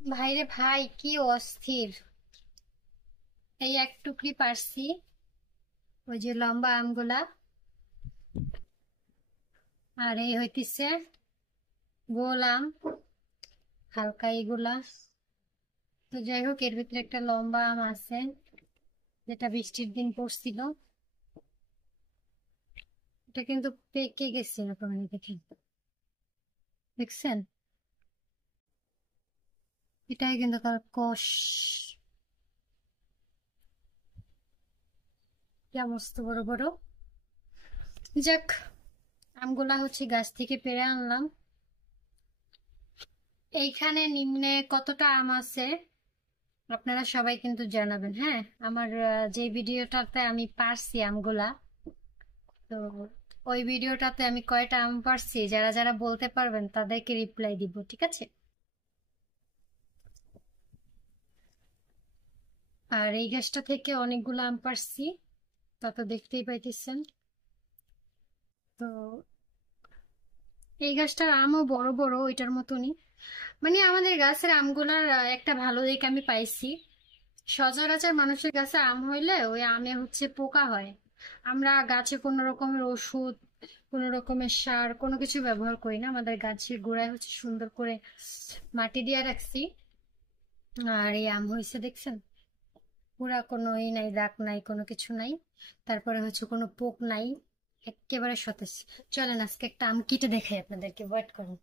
ভাইরে ভাই, কি অস্থির! এই এক টুকরি পারছি। ওই যে লম্বা আমগুলা। আর এই হইতিছে গোল আম, হালকা এগুলা। তো যাই হোক, এর ভিতরে একটা লম্বা আম আছে, যেটা বৃষ্টির দিন পড়ছিল। এটা কিন্তু পেকে গেছে এরকম, এই দেখেন, দেখছেন? এটাই কিন্তু তার কষ। যা মস্ত বড় বড়। যাক, আমগুলা হচ্ছে গাছ থেকে পেড়ে আনলাম। এইখানে নিম্নে কতটা আম আছে আপনারা সবাই কিন্তু জানাবেন, হ্যাঁ। আমার যে ভিডিওটাতে আমি পারছি আমগুলা, তো ওই ভিডিওটাতে আমি কয়টা আম পারছি, যারা যারা বলতে পারবেন তাদেরকে রিপ্লাই দিব, ঠিক আছে? আর এই গাছটা থেকে অনেকগুলো আম পারছি, তা তো দেখতেই পাইতেছেন। তো এই গাছটার আমও বড় বড়, ওইটার মতনই। মানে আমাদের গাছের আমগুলার একটা ভালো দিক আমি পাইছি। সচরাচর মানুষের কাছে আম হইলে ওই আমে হচ্ছে পোকা হয়। আমরা গাছে কোনো রকমের ওষুধ, কোনো রকমের সার, কোনো কিছু ব্যবহার করি না। আমাদের গাছের গোড়ায় হচ্ছে সুন্দর করে মাটি দিয়ে রাখছি। আর এই আম হয়েছে দেখছেন, পুরা কোনো নাই, দাগ নাই, কোনো কিছু নাই। তারপরে হচ্ছে কোনো পোক নাই, একেবারে সতেজ। চলেন আজকে একটা আম কেটে দেখাই আপনাদেরকে, ওয়েট করুন।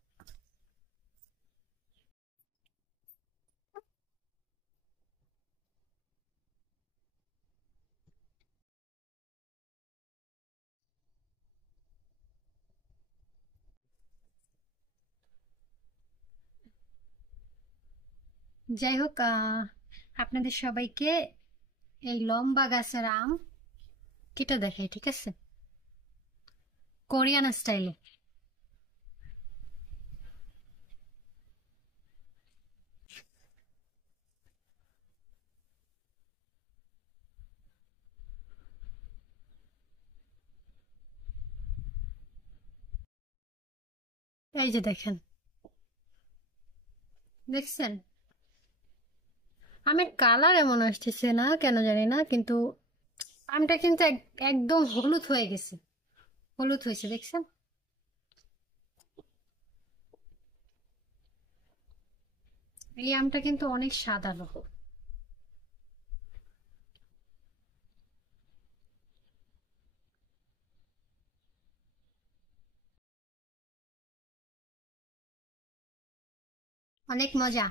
যাই হোক, আপনাদের সবাইকে এই লম্বা গাছের আম কেটে দেখাই, ঠিক আছে? কোরিয়ান স্টাইলে। এই যে দেখেন, দেখছেন? আমের কালার এমন আসতেছে না কেন জানি না, কিন্তু আমটা কিন্তু একদম হলুদ হয়ে গেছে। হলুদ হয়েছে, দেখছেন? এই আমটা কিন্তু অনেক স্বাদালো। অনেক মজা।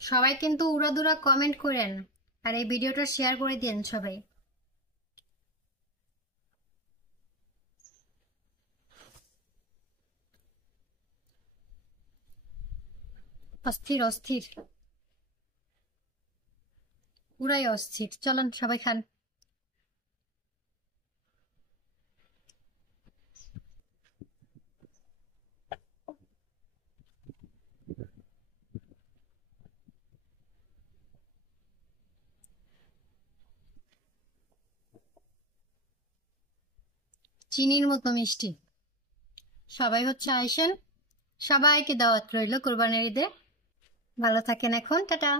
সবাই কিন্তু উড়াদুরা কমেন্ট করেন, আর এই ভিডিওটা শেয়ার করে দিন সবাই। অস্থির অস্থির, পুরাই অস্থির। চলেন সবাই খান। চিনির মতো মিষ্টি। সবাই হচ্ছে আইসেন, সবাইকে দাওয়াত রইল কোরবানির ঈদে। ভালো থাকেন এখন, টাটা।